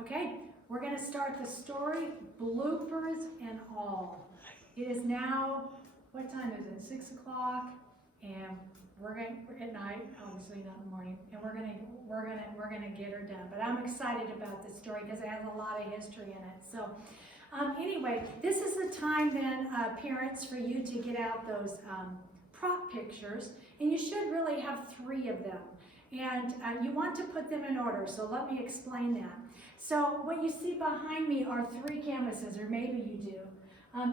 Okay, we're going to start the story, bloopers and all. It is now, what time is it? 6 o'clock, and we're at night, obviously not in the morning, and we're gonna get her done. But I'm excited about this story because it has a lot of history in it. So, anyway, this is the time then, parents, for you to get out those prop pictures, and you should really have 3 of them. And you want to put them in order, so let me explain that. So what you see behind me are 3 canvases, or maybe you do.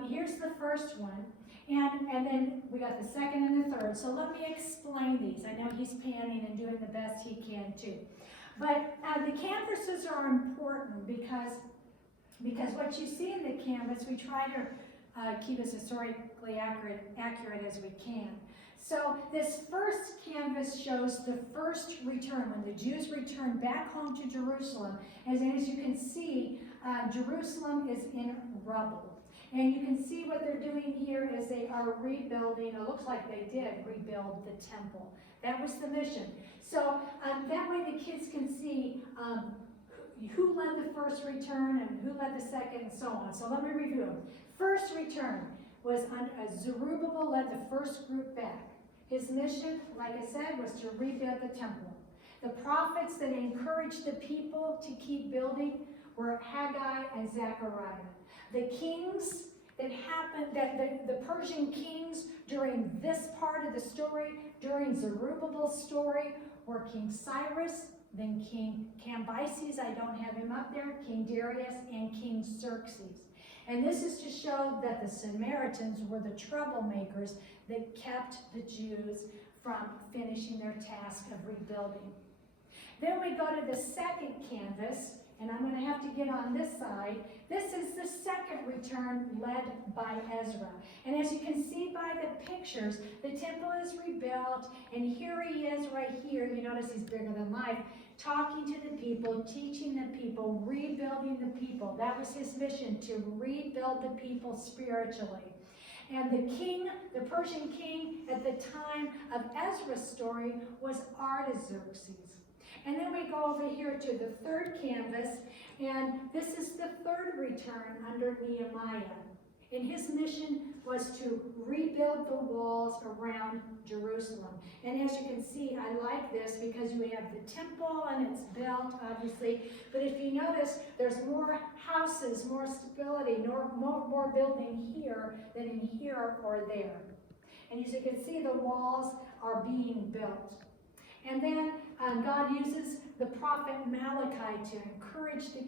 Here's the first one, and then we got the second and the third. So let me explain these. I know he's panning and doing the best he can too. But the canvases are important because what you see in the canvas, we try to keep as historically accurate as we can. So this first canvas shows the first return, when the Jews returned back home to Jerusalem. As you can see, Jerusalem is in rubble. And you can see what they're doing here is they are rebuilding. It looks like they did rebuild the temple. That was the mission. So that way the kids can see who led the first return and who led the second and so on. So let me review them. First return was Zerubbabel led the first group back. His mission, like I said, was to rebuild the temple. The prophets that encouraged the people to keep building were Haggai and Zechariah. The kings that happened, the Persian kings during this part of the story, during Zerubbabel's story, were King Cyrus, then King Cambyses, I don't have him up there, King Darius, and King Xerxes. And this is to show that the Samaritans were the troublemakers that kept the Jews from finishing their task of rebuilding. Then we go to the second canvas, and I'm going to have to get on this side. This is the second return led by Ezra. And as you can see by the pictures, the temple is rebuilt, and here he is right here. You notice he's bigger than life, talking to the people, teaching the people, rebuilding the people. That was his mission, to rebuild the people spiritually. And the king, the Persian king at the time of Ezra's story was Artaxerxes. And then we go over here to the third canvas, and this is the third return under Nehemiah. And his mission was to rebuild the walls around Jerusalem. And as you can see, I like this because we have the temple and it's built, obviously. But if you notice, there's more houses, more stability, more building here than in here or there. And as you can see, the walls are being built. And then God uses the prophet Malachi to encourage the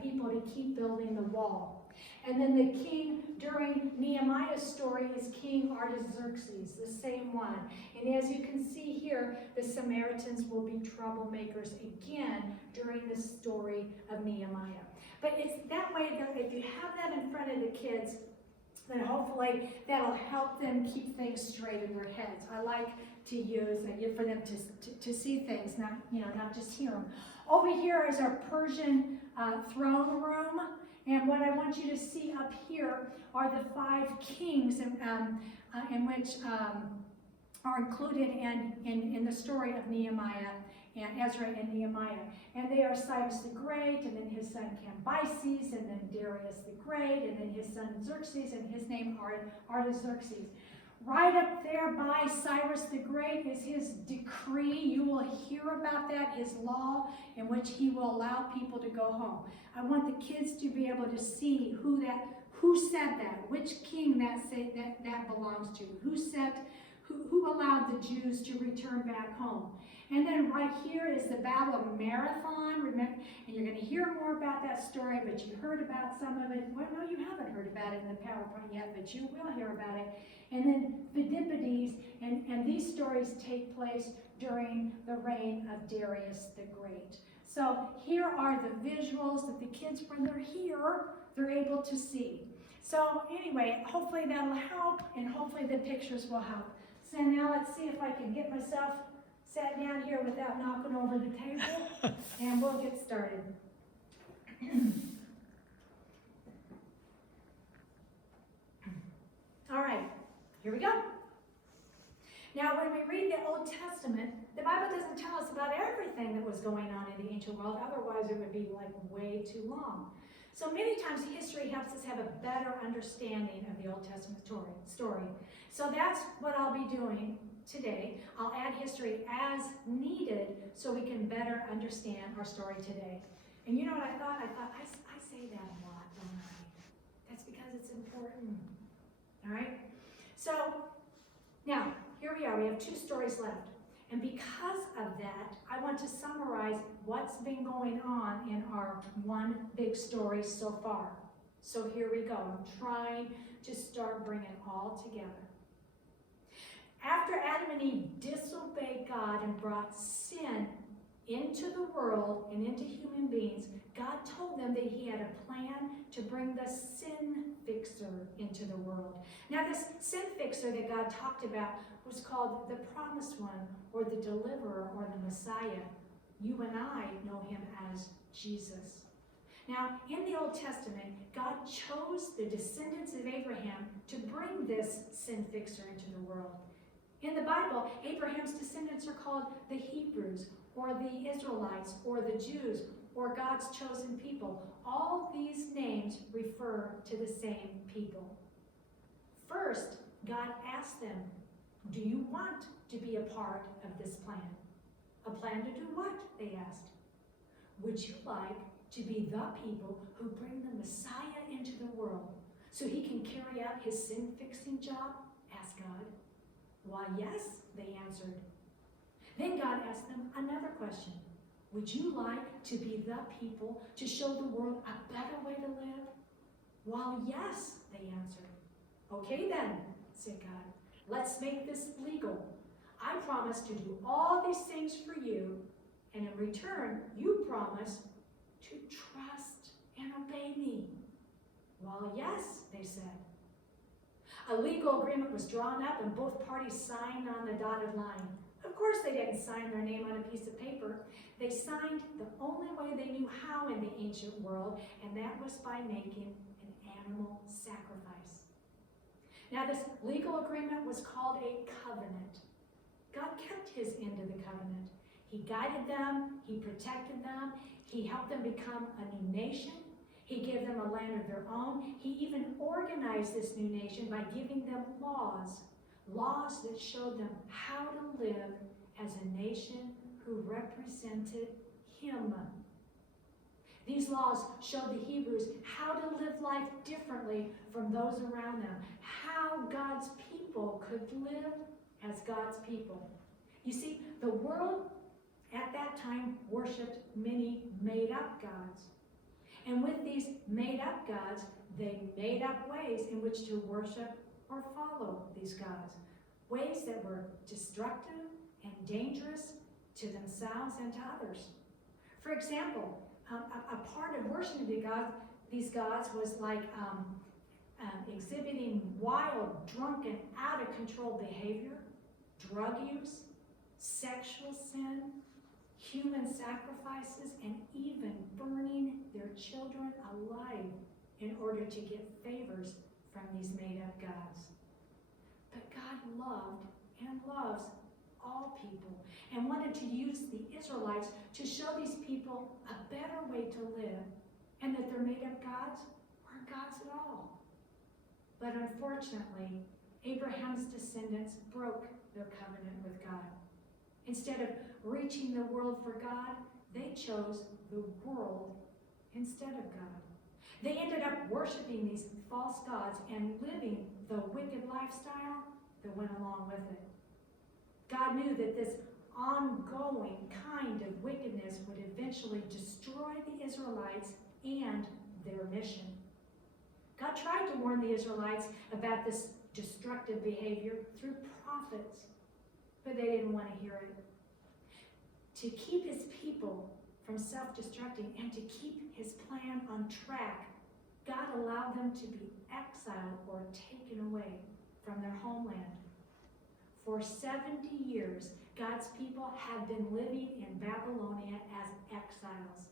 people to keep building the wall. And then the king during Nehemiah's story is King Artaxerxes, the same one. And as you can see here, the Samaritans will be troublemakers again during the story of Nehemiah. But it's that way that if you have that in front of the kids, then hopefully that'll help them keep things straight in their heads. I like to use for them to see things, not just hear them. Over here is our Persian throne room, and what I want you to see up here are the 5 kings in which are included in the story of Nehemiah and Ezra and Nehemiah. And they are Cyrus the Great, and then his son Cambyses, and then Darius the Great, and then his son Xerxes, and his name Artaxerxes. Right up there by Cyrus the Great is his decree. You will hear about that, his law, in which he will allow people to go home. I want the kids to be able to see who said that, which king that belongs to, who allowed the Jews to return back home. And then right here is the Battle of Marathon. Remember, and you're going to hear more about that story, but you heard about some of it. Well, no, you haven't heard about it in the PowerPoint yet, but you will hear about it. And then Phidippides, and these stories take place during the reign of Darius the Great. So here are the visuals that the kids, when they're here, they're able to see. So anyway, hopefully that'll help, and hopefully the pictures will help. So now let's see if I can get myself sat down here without knocking over the table, and we'll get started. All right, here we go. Now, when we read the Old Testament, the Bible doesn't tell us about everything that was going on in the ancient world. Otherwise, it would be like way too long. So many times history helps us have a better understanding of the Old Testament story. So that's what I'll be doing today. I'll add history as needed so we can better understand our story today. And you know what I thought? I say that a lot, don't I? That's because it's important. All right? So, now, here we are. We have 2 stories left. And because of that, I want to summarize what's been going on in our one big story so far. So here we go. I'm trying to start bringing it all together. After Adam and Eve disobeyed God and brought sin into the world and into human beings, God told them that he had a plan to bring the sin fixer into the world. Now, this sin fixer that God talked about was called the Promised One, or the Deliverer, or the Messiah. You and I know him as Jesus. Now, in the Old Testament, God chose the descendants of Abraham to bring this sin fixer into the world. In the Bible, Abraham's descendants are called the Hebrews, or the Israelites, or the Jews, or God's chosen people. All these names refer to the same people. First, God asked them, do you want to be a part of this plan? A plan to do what? They asked. Would you like to be the people who bring the Messiah into the world so he can carry out his sin-fixing job? Asked God. Why, yes, they answered. Then God asked them another question. Would you like to be the people to show the world a better way to live? Well, yes, they answered. Okay then, said God. Let's make this legal. I promise to do all these things for you, and in return, you promise to trust and obey me. Well, yes, they said. A legal agreement was drawn up, and both parties signed on the dotted line. Of course, they didn't sign their name on a piece of paper. They signed the only way they knew how in the ancient world, and that was by making an animal sacrifice. Now, this legal agreement was called a covenant. God kept his end of the covenant. He guided them, he protected them, he helped them become a new nation. He gave them a land of their own. He even organized this new nation by giving them laws that showed them how to live as a nation who represented him. These laws showed the Hebrews how to live life differently from those around them, how God's people could live as God's people. You see, the world at that time worshipped many made-up gods. And with these made-up gods, they made up ways in which to worship or follow these gods, ways that were destructive and dangerous to themselves and to others. For example, a part of worshiping these gods was like exhibiting wild, drunken, out-of-control behavior, drug use, sexual sin, human sacrifices, and even burning their children alive in order to get favors from these made-up gods. But God loved and loves all people and wanted to use the Israelites to show these people a better way to live, and that their made-up gods weren't gods at all. But unfortunately, Abraham's descendants broke their covenant with God. Instead of reaching the world for God, they chose the world instead of God. They ended up worshiping these false gods and living the wicked lifestyle that went along with it. God knew that this ongoing kind of wickedness would eventually destroy the Israelites and their mission. God tried to warn the Israelites about this destructive behavior through prophets, but they didn't want to hear it. To keep his people from self-destructing and to keep his plan on track, God allowed them to be exiled or taken away from their homeland. For 70 years, God's people had been living in Babylonia as exiles.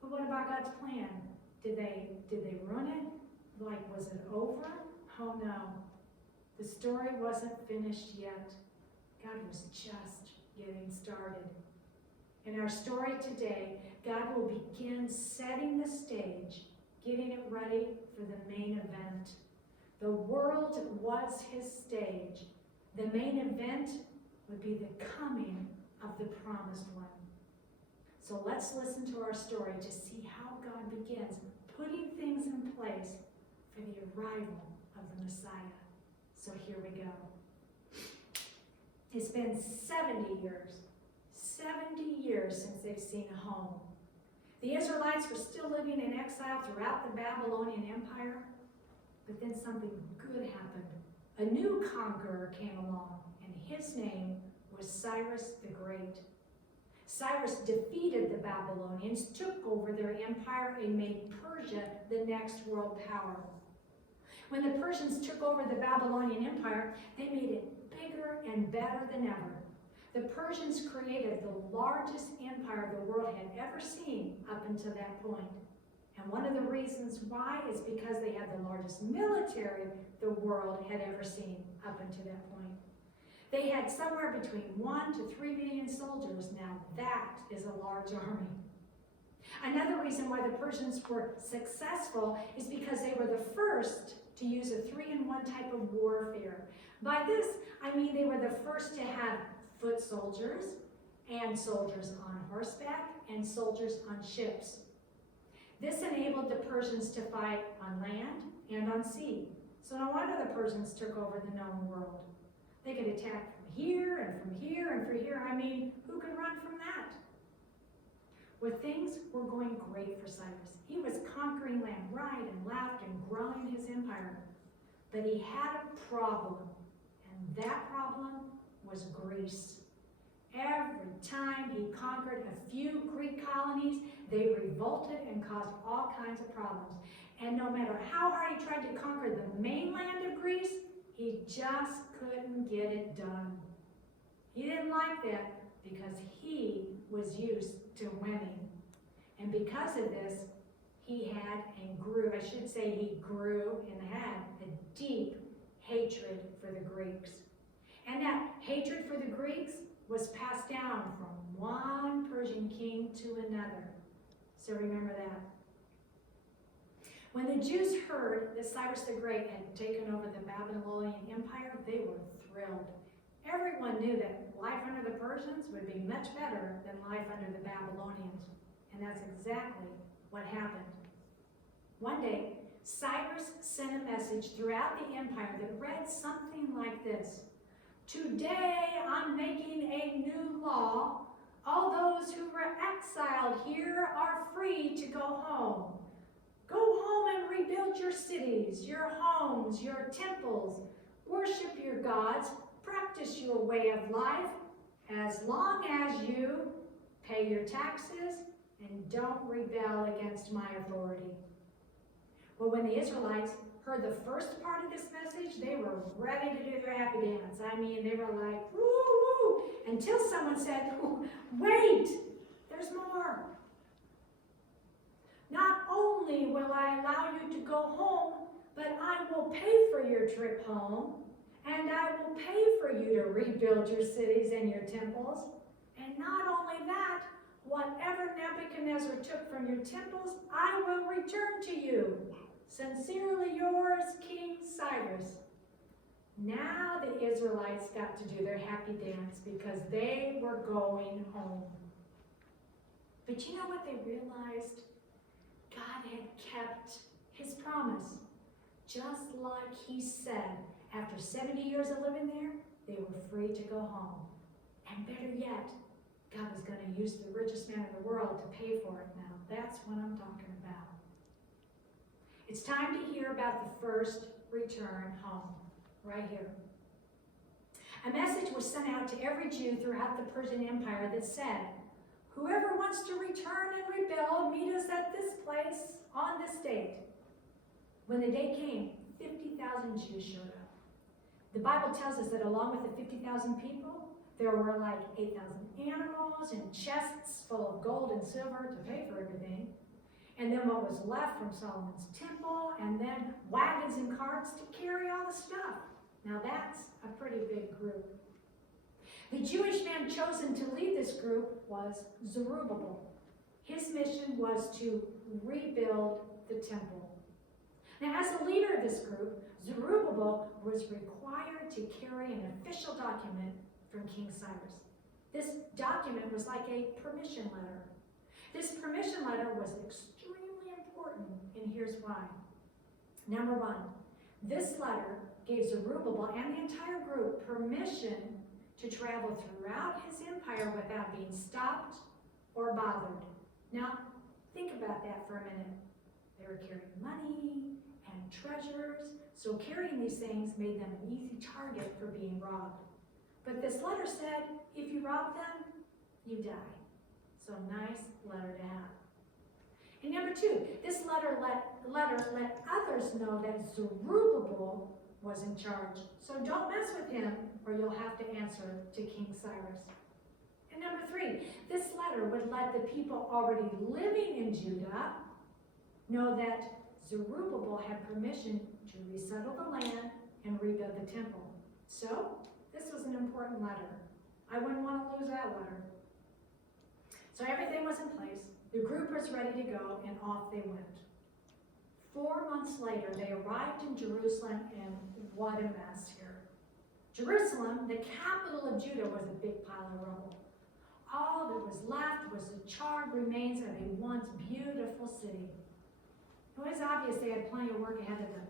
But what about God's plan? Did they ruin it? Like, was it over? Oh no. The story wasn't finished yet. God was just getting started. In our story today, God will begin setting the stage, getting it ready for the main event. The world was his stage. The main event would be the coming of the promised one. So let's listen to our story to see how God begins putting things in place for the arrival of the Messiah. So here we go. It's been 70 years since they've seen a home. The Israelites were still living in exile throughout the Babylonian Empire, but then something good happened. A new conqueror came along, and his name was Cyrus the Great. Cyrus defeated the Babylonians, took over their empire, and made Persia the next world power. When the Persians took over the Babylonian Empire, they made it bigger and better than ever. The Persians created the largest empire the world had ever seen up until that point. And one of the reasons why is because they had the largest military the world had ever seen up until that point. They had somewhere between 1 to 3 million soldiers. Now that is a large army. Another reason why the Persians were successful is because they were the first to use a 3-in-1 type of warfare. By this, I mean they were the first to have foot soldiers, and soldiers on horseback, and soldiers on ships. This enabled the Persians to fight on land and on sea. So no wonder the Persians took over the known world. They could attack from here and from here and from here. I mean, who could run from that? Well, things were going great for Cyrus. He was conquering land right and left and growing his empire. But he had a problem, and that problem was Greece. Every time he conquered a few Greek colonies, they revolted and caused all kinds of problems. And no matter how hard he tried to conquer the mainland of Greece, he just couldn't get it done. He didn't like that because he was used to winning. And because of this, he had and grew, I should say he grew and had a deep hatred for the Greeks. And that hatred for the Greeks was passed down from one Persian king to another. So remember that. When the Jews heard that Cyrus the Great had taken over the Babylonian Empire, they were thrilled. Everyone knew that life under the Persians would be much better than life under the Babylonians. And that's exactly what happened. One day, Cyrus sent a message throughout the empire that read something like this. Today I'm making a new law. All those who were exiled here are free to go home. Go home and rebuild your cities, your homes, your temples. Worship your gods. Practice your way of life as long as you pay your taxes and don't rebel against my authority. Well, when the Israelites heard the first part of this message, they were ready to do their happy dance. I mean, they were like, woo, woo, until someone said, wait, there's more. Not only will I allow you to go home, but I will pay for your trip home, and I will pay for you to rebuild your cities and your temples. And not only that, whatever Nebuchadnezzar took from your temples, I will return to you. Sincerely yours, King Cyrus. Now the Israelites got to do their happy dance because they were going home. But you know what they realized? God had kept his promise. Just like he said, after 70 years of living there, they were free to go home. And better yet, God was going to use the richest man in the world to pay for it now. That's what I'm talking about. It's time to hear about the first return home, right here. A message was sent out to every Jew throughout the Persian Empire that said, whoever wants to return and rebuild, meet us at this place on this date. When the day came, 50,000 Jews showed up. The Bible tells us that along with the 50,000 people, there were like 8,000 animals and chests full of gold and silver to pay for everything. And then what was left from Solomon's temple, and then wagons and carts to carry all the stuff. Now that's a pretty big group. The Jewish man chosen to lead this group was Zerubbabel. His mission was to rebuild the temple. Now, as the leader of this group, Zerubbabel was required to carry an official document from King Cyrus. This document was like a permission letter. This permission letter was extremely important, and here's why. Number one, this letter gave Zerubbabel and the entire group permission to travel throughout his empire without being stopped or bothered. Now, think about that for a minute. They were carrying money and treasures, so carrying these things made them an easy target for being robbed. But this letter said, if you rob them, you die. So nice letter to have. And number two, this letter let others know that Zerubbabel was in charge. So don't mess with him or you'll have to answer to King Cyrus. And number three, this letter would let the people already living in Judah know that Zerubbabel had permission to resettle the land and rebuild the temple. So this was an important letter. I wouldn't want to lose that letter. So everything was in place. The group was ready to go, and off they went. 4 months later, they arrived in Jerusalem, and what a mess here. Jerusalem, the capital of Judah, was a big pile of rubble. All that was left was the charred remains of a once beautiful city. It was obvious they had plenty of work ahead of them.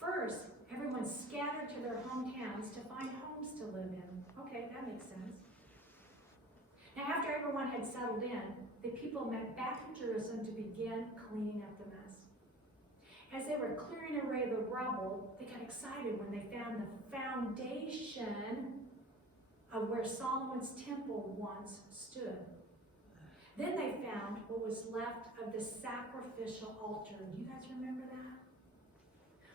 First, everyone scattered to their hometowns to find homes to live in. Okay, that makes sense. Now, after everyone had settled in, the people met back in Jerusalem to begin cleaning up the mess. As they were clearing away the rubble, they got excited when they found the foundation of where Solomon's temple once stood. Then they found what was left of the sacrificial altar. Do you guys remember that?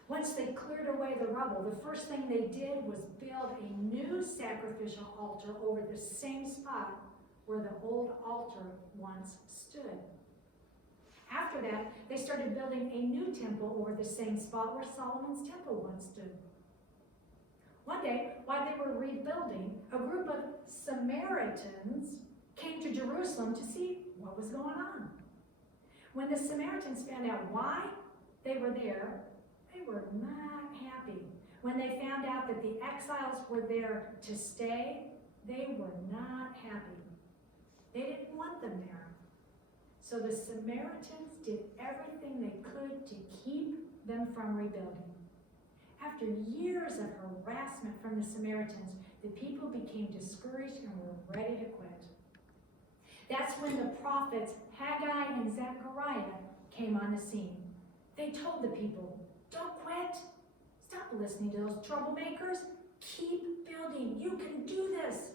Once they cleared away the rubble, the first thing they did was build a new sacrificial altar over the same spot where the old altar once stood. After that, they started building a new temple over the same spot where Solomon's temple once stood. One day, while they were rebuilding, a group of Samaritans came to Jerusalem to see what was going on. When the Samaritans found out why they were there, they were not happy. When they found out that the exiles were there to stay, they were not happy. They didn't want them there. So the Samaritans did everything they could to keep them from rebuilding. After years of harassment from the Samaritans, the people became discouraged and were ready to quit. That's when the prophets Haggai and Zechariah came on the scene. They told the people, don't quit. Stop listening to those troublemakers. Keep building. You can do this.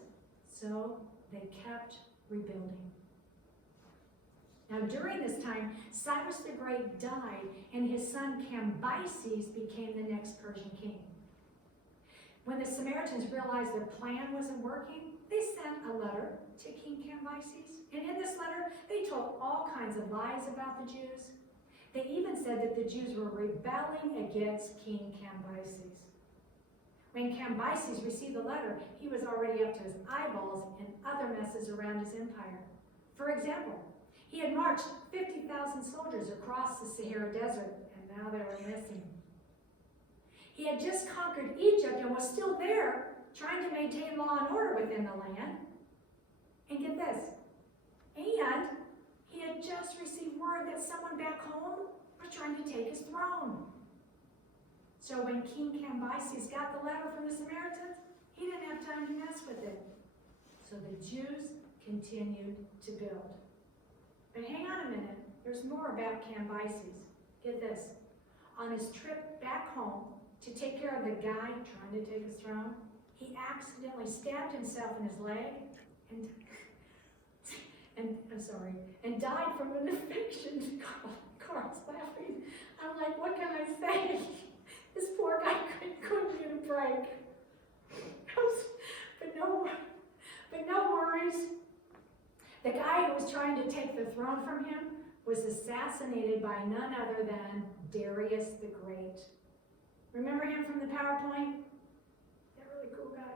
So they kept rebuilding. Now during this time, Cyrus the Great died and his son Cambyses became the next Persian king. When the Samaritans realized their plan wasn't working, they sent a letter to King Cambyses. And in this letter, they told all kinds of lies about the Jews. They even said that the Jews were rebelling against King Cambyses. When Cambyses received the letter, he was already up to his eyeballs in other messes around his empire. For example, he had marched 50,000 soldiers across the Sahara Desert, and now they were missing. He had just conquered Egypt and was still there, trying to maintain law and order within the land. And get this, and he had just received word that someone back home was trying to take his throne. So when King Cambyses got the letter from the Samaritans, he didn't have time to mess with it. So the Jews continued to build. But hang on a minute, there's more about Cambyses. Get this, on his trip back home to take care of the guy trying to take his throne, he accidentally stabbed himself in his leg and died from an infection. Carl's laughing. I'm like, what can I say? This poor guy couldn't get a break. But no worries. The guy who was trying to take the throne from him was assassinated by none other than Darius the Great. Remember him from the PowerPoint? That really cool guy.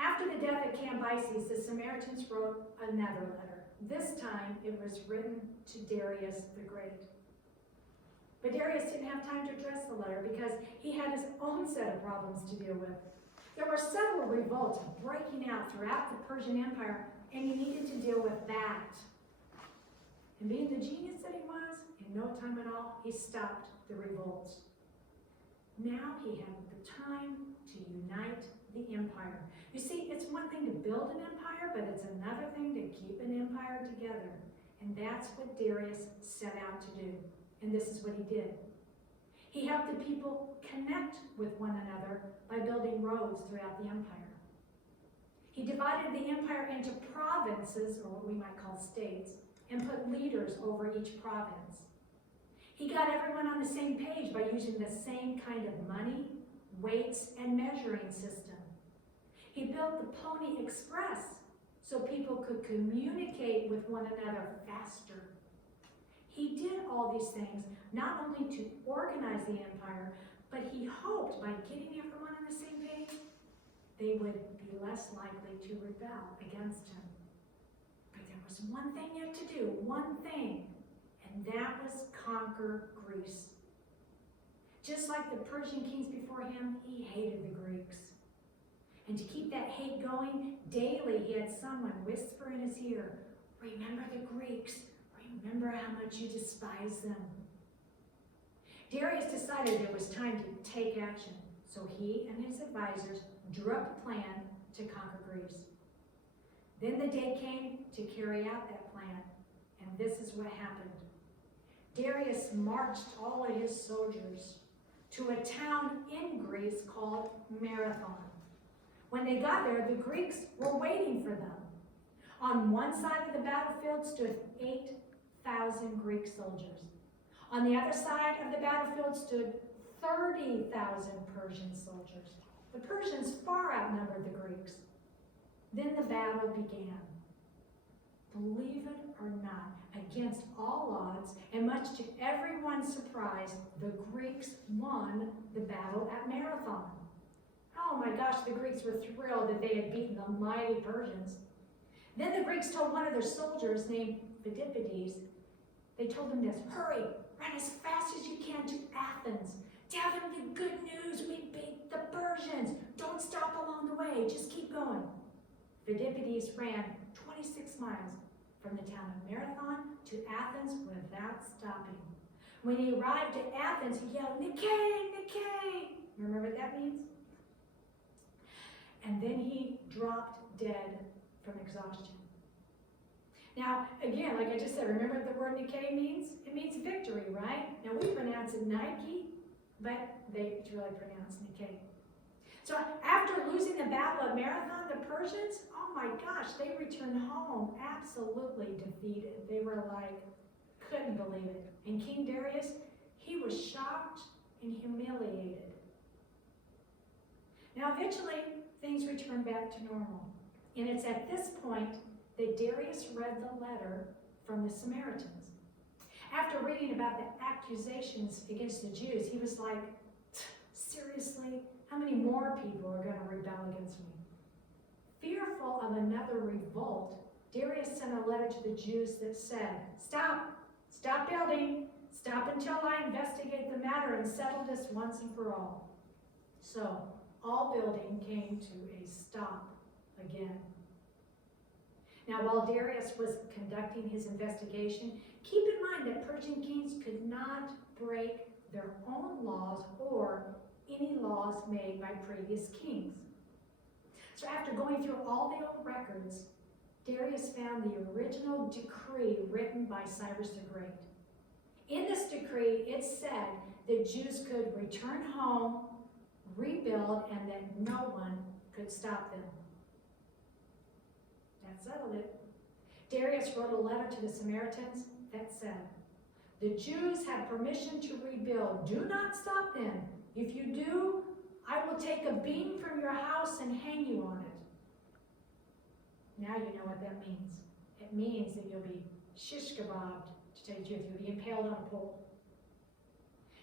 After the death of Cambyses, the Samaritans wrote another letter. This time it was written to Darius the Great. But Darius didn't have time to address the letter because he had his own set of problems to deal with. There were several revolts breaking out throughout the Persian Empire, and he needed to deal with that. And being the genius that he was, in no time at all, he stopped the revolts. Now he had the time to unite the empire. You see, it's one thing to build an empire, but it's another thing to keep an empire together. And that's what Darius set out to do. And this is what he did. He helped the people connect with one another by building roads throughout the empire. He divided the empire into provinces, or what we might call states, and put leaders over each province. He got everyone on the same page by using the same kind of money, weights, and measuring system. He built the Pony Express so people could communicate with one another faster. He did all these things not only to organize the empire, but he hoped by getting everyone on the same page, they would be less likely to rebel against him. But there was one thing yet to do, one thing, and that was conquer Greece. Just like the Persian kings before him, he hated the Greeks. And to keep that hate going, daily he had someone whisper in his ear, "Remember the Greeks. Remember how much you despise them." Darius decided it was time to take action, so he and his advisors drew up a plan to conquer Greece. Then the day came to carry out that plan, and this is what happened. Darius marched all of his soldiers to a town in Greece called Marathon. When they got there, the Greeks were waiting for them. On one side of the battlefield stood 8,000 Greek soldiers. On the other side of the battlefield stood 30,000 Persian soldiers. The Persians far outnumbered the Greeks. Then the battle began. Believe it or not, against all odds, and much to everyone's surprise, the Greeks won the battle at Marathon. Oh my gosh, the Greeks were thrilled that they had beaten the mighty Persians. Then the Greeks told one of their soldiers named Phidippides, they told him this, "Hurry, run as fast as you can to Athens. Tell them the good news, we beat the Persians. Don't stop along the way, just keep going." Phidippides ran 26 miles from the town of Marathon to Athens without stopping. When he arrived at Athens, he yelled, "Nikkei, Nikkei." Remember what that means? And then he dropped dead from exhaustion. Now, again, like I just said, remember what the word Nikkei means? It means victory, right? Now, we pronounce it Nike, but they really pronounce Nikkei. So after losing the battle at Marathon, the Persians, oh my gosh, they returned home absolutely defeated. They were like, couldn't believe it. And King Darius, he was shocked and humiliated. Now, eventually, things returned back to normal. And it's at this point that Darius read the letter from the Samaritans. After reading about the accusations against the Jews, he was like, seriously, how many more people are going to rebel against me? Fearful of another revolt, Darius sent a letter to the Jews that said, stop building, stop until I investigate the matter and settle this once and for all. So, all building came to a stop again. Now, while Darius was conducting his investigation, keep in mind that Persian kings could not break their own laws or any laws made by previous kings. So after going through all the old records, Darius found the original decree written by Cyrus the Great. In this decree, it said that Jews could return home, rebuild, and that no one could stop them. That settled it. Darius wrote a letter to the Samaritans that said, "The Jews have permission to rebuild. Do not stop them. If you do, I will take a beam from your house and hang you on it." Now you know what that means. It means that you'll be shish kebabbed, to tell you the truth. You'll be impaled on a pole.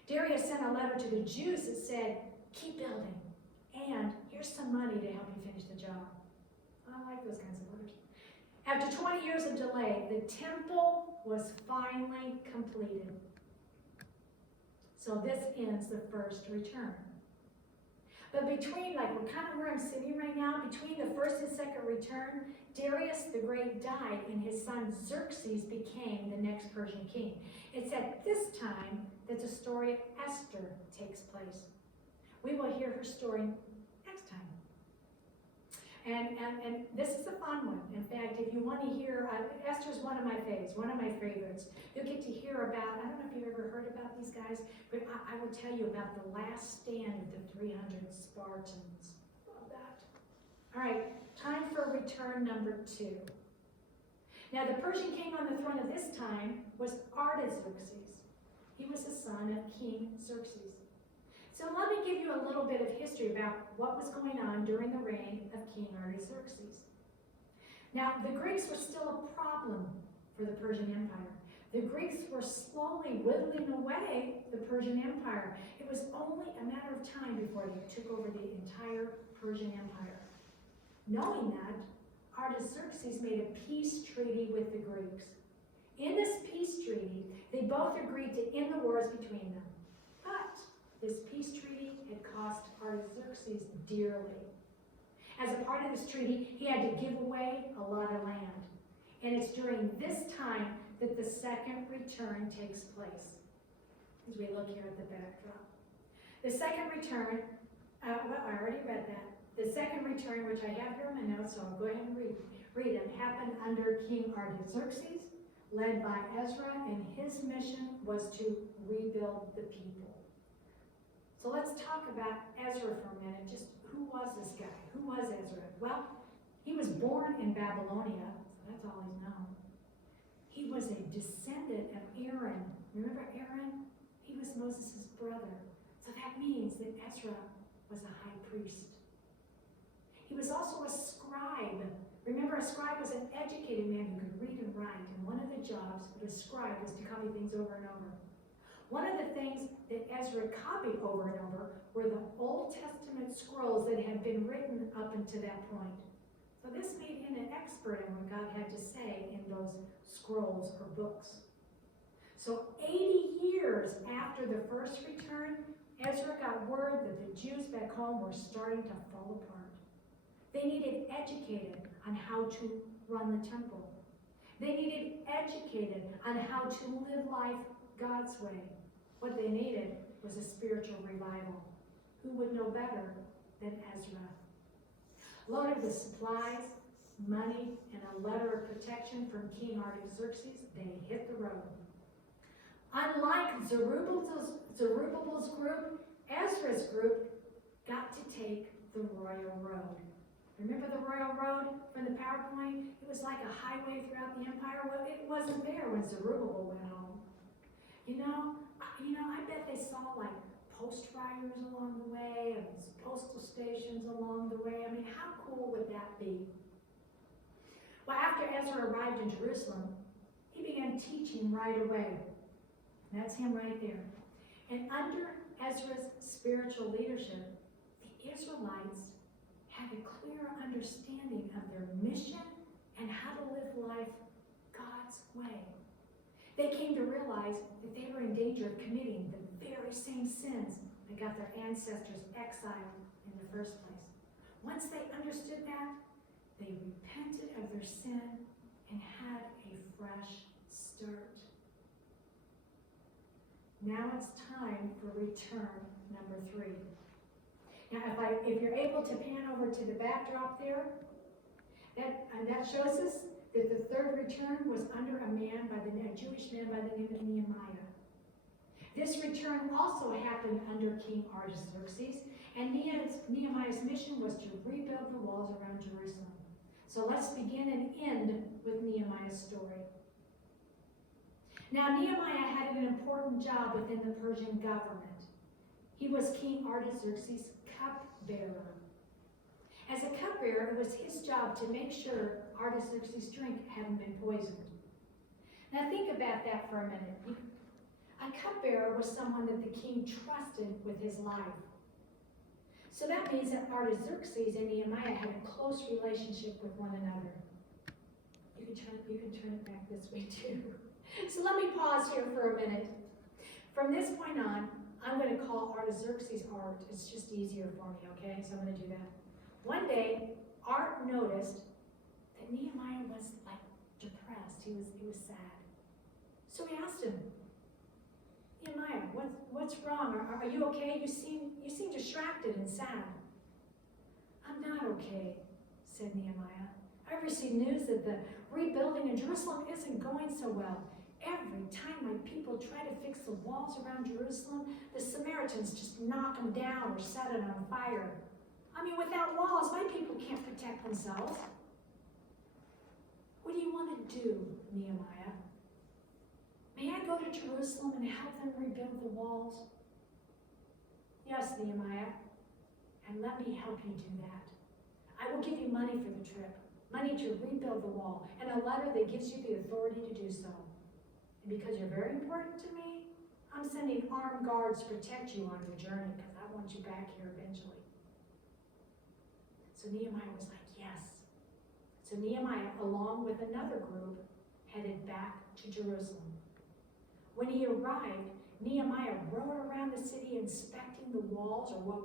Darius sent a letter to the Jews that said, "Keep building, and here's some money to help you finish the job." I like those kinds of letters. After 20 years of delay, the temple was finally completed. So this ends the first return. But between, like we're kind of where I'm sitting right now, between the first and second return, Darius the Great died and his son Xerxes became the next Persian king. It's at this time that the story of Esther takes place. We will hear her story next time. And this is a fun one. In fact, if you want to hear, Esther's one of my faves, one of my favorites. You'll get to hear about, I don't know if you've ever heard about these guys, but I will tell you about the last stand of the 300 Spartans. Love that. All right, time for return number 2. Now, the Persian king on the throne of this time was Artaxerxes. He was the son of King Xerxes. So let me give you a little bit of history about what was going on during the reign of King Artaxerxes. Now, the Greeks were still a problem for the Persian Empire. The Greeks were slowly whittling away the Persian Empire. It was only a matter of time before they took over the entire Persian Empire. Knowing that, Artaxerxes made a peace treaty with the Greeks. In this peace treaty, they both agreed to end the wars between them. But this peace treaty had cost Artaxerxes dearly. As a part of this treaty, he had to give away a lot of land. And it's during this time that the second return takes place. As we look here at the backdrop. The second return, well, I already read that. The second return, which I have here in my notes, so I'll go ahead and read it, happened under King Artaxerxes, led by Ezra, and his mission was to rebuild the people. So let's talk about Ezra for a minute. Just who was this guy? Who was Ezra? Well, he was born in Babylonia, so that's all he's known. He was a descendant of Aaron. Remember Aaron? He was Moses' brother. So that means that Ezra was a high priest. He was also a scribe. Remember, a scribe was an educated man who could read and write, and one of the jobs of a scribe was to copy things over and over. One of the things that Ezra copied over and over were the Old Testament scrolls that had been written up until that point. So this made him an expert in what God had to say in those scrolls or books. So 80 years after the first return, Ezra got word that the Jews back home were starting to fall apart. They needed educated on how to run the temple. They needed educated on how to live life God's way. What they needed was a spiritual revival. Who would know better than Ezra? Loaded with supplies, money, and a letter of protection from King Artaxerxes, they hit the road. Unlike Zerubbabel's group, Ezra's group got to take the royal road. Remember the royal road from the PowerPoint? It was like a highway throughout the empire. Well, it wasn't there when Zerubbabel went home. You know, I bet they saw like post riders along the way and postal stations along the way. I mean, how cool would that be? Well, after Ezra arrived in Jerusalem, he began teaching right away. That's him right there. And under Ezra's spiritual leadership, the Israelites had a clear understanding of their mission and how to live life God's way. They came to realize that they were in danger of committing the very same sins that got their ancestors exiled in the first place. Once they understood that, they repented of their sin and had a fresh start. Now it's time for return number 3. Now, if you're able to pan over to the backdrop there, that shows us that the third return was under a Jewish man by the name of Nehemiah. This return also happened under King Artaxerxes, and Nehemiah's mission was to rebuild the walls around Jerusalem. So let's begin and end with Nehemiah's story. Now, Nehemiah had an important job within the Persian government. He was King Artaxerxes' cupbearer. As a cupbearer, it was his job to make sure Artaxerxes' drink hadn't been poisoned. Now think about that for a minute. A cupbearer was someone that the king trusted with his life. So that means that Artaxerxes and Nehemiah had a close relationship with one another. You can turn it back this way too. So let me pause here for a minute. From this point on, I'm going to call Artaxerxes Art. It's just easier for me, okay? So I'm going to do that. One day, Art noticed that Nehemiah was like depressed. He was sad. So he asked him, Nehemiah, what's wrong? Are you okay? You seem distracted and sad. I'm not okay, said Nehemiah. I've received news that the rebuilding in Jerusalem isn't going so well. Every time my people try to fix the walls around Jerusalem, the Samaritans just knock them down or set it on fire. I mean, without walls, my people can't protect themselves. What do you want to do, Nehemiah? May I go to Jerusalem and help them rebuild the walls? Yes, Nehemiah, and let me help you do that. I will give you money for the trip, money to rebuild the wall, and a letter that gives you the authority to do so. And because you're very important to me, I'm sending armed guards to protect you on your journey because I want you back here eventually. So Nehemiah was like, yes. So Nehemiah, along with another group, headed back to Jerusalem. When he arrived, Nehemiah rode around the city inspecting the walls, or what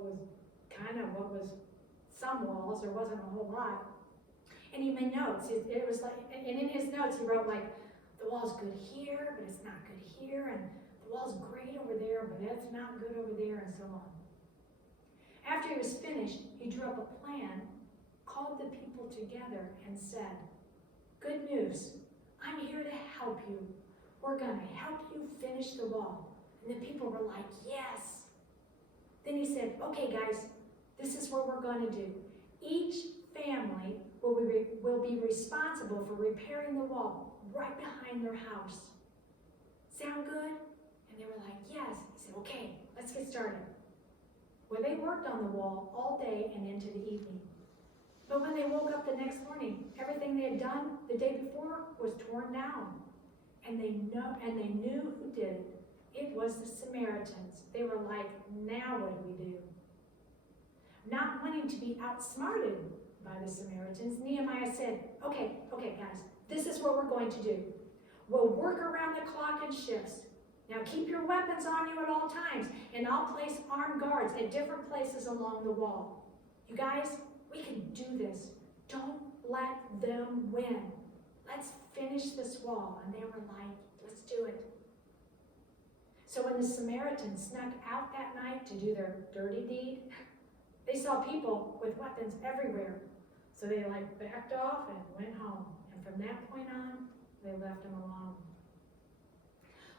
was some walls, there wasn't a whole lot. And he made notes. It was like, and in his notes he wrote like, the wall's good here, but it's not good here, and the wall's great over there, but it's not good over there, and so on. After he was finished, he drew up a plan, called the people together, and said, good news, I'm here to help you. We're going to help you finish the wall. And the people were like, yes. Then he said, okay, guys, this is what we're going to do. Each family will be responsible for repairing the wall right behind their house. Sound good? And they were like, yes. He said, okay, let's get started. Well, they worked on the wall all day and into the evening. But when they woke up the next morning, everything they had done the day before was torn down. And they knew who did it. It was the Samaritans. They were like, now what do we do? Not wanting to be outsmarted by the Samaritans, Nehemiah said, okay, guys, this is what we're going to do. We'll work around the clock in shifts. Now keep your weapons on you at all times, and I'll place armed guards at different places along the wall. You guys, we can do this. Don't let them win. Let's finish this wall. And they were like, let's do it. So when the Samaritans snuck out that night to do their dirty deed, they saw people with weapons everywhere. So they backed off and went home. And from that point on, they left them alone.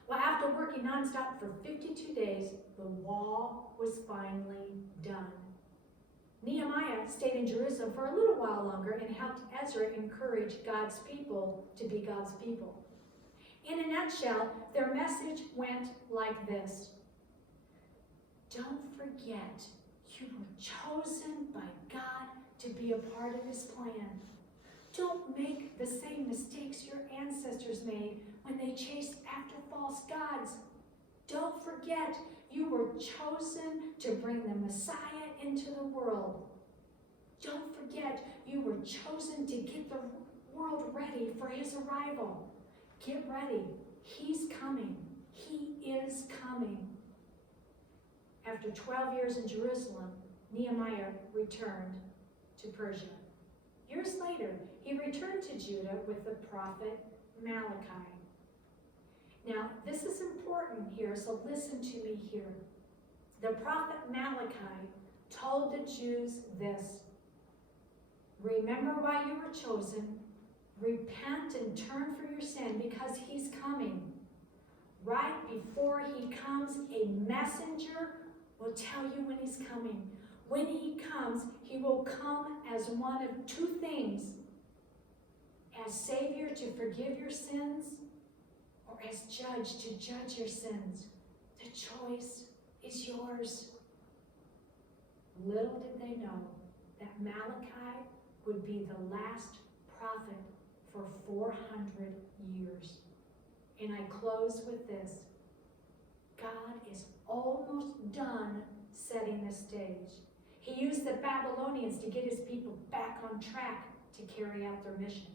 Well, after working nonstop for 52 days, the wall was finally done. Nehemiah stayed in Jerusalem for a little while longer and helped Ezra encourage God's people to be God's people. In a nutshell, their message went like this. Don't forget, you were chosen by God to be a part of his plan. Don't make the same mistakes your ancestors made when they chased after false gods. Don't forget, you were chosen to bring the Messiah into the world. Don't forget, you were chosen to get the world ready for his arrival. Get ready. He's coming. He is coming. After 12 years in Jerusalem, Nehemiah returned to Persia. Years later, he returned to Judah with the prophet Malachi. Now, this is important here, so listen to me here. The prophet Malachi told the Jews this. Remember why you were chosen. Repent and turn for your sin because he's coming. Right before he comes, a messenger will tell you when he's coming. When he comes, he will come as one of two things. As Savior to forgive your sins, or as judge to judge your sins. The choice is yours. Little did they know that Malachi would be the last prophet for 400 years. And I close with this. God is almost done setting the stage. He used the Babylonians to get his people back on track to carry out their mission.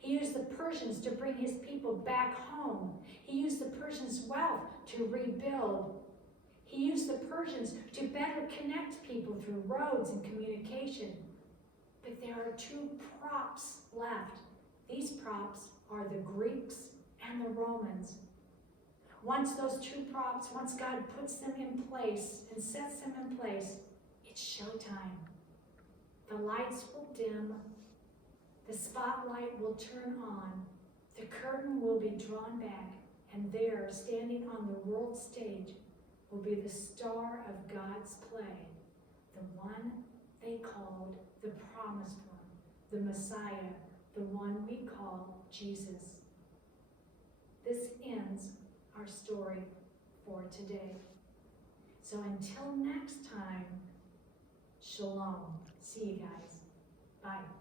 He used the Persians to bring his people back home. He used the Persians' wealth to rebuild. He used the Persians to better connect people through roads and communication. But there are two props left. These props are the Greeks and the Romans. Once those two props, once God puts them in place and sets them in place, it's showtime. The lights will dim. The spotlight will turn on. The curtain will be drawn back. And there, standing on the world stage, will be the star of God's play, the one they called the Promised One, the Messiah, the one we call Jesus. This ends our story for today. So until next time, shalom. See you guys. Bye.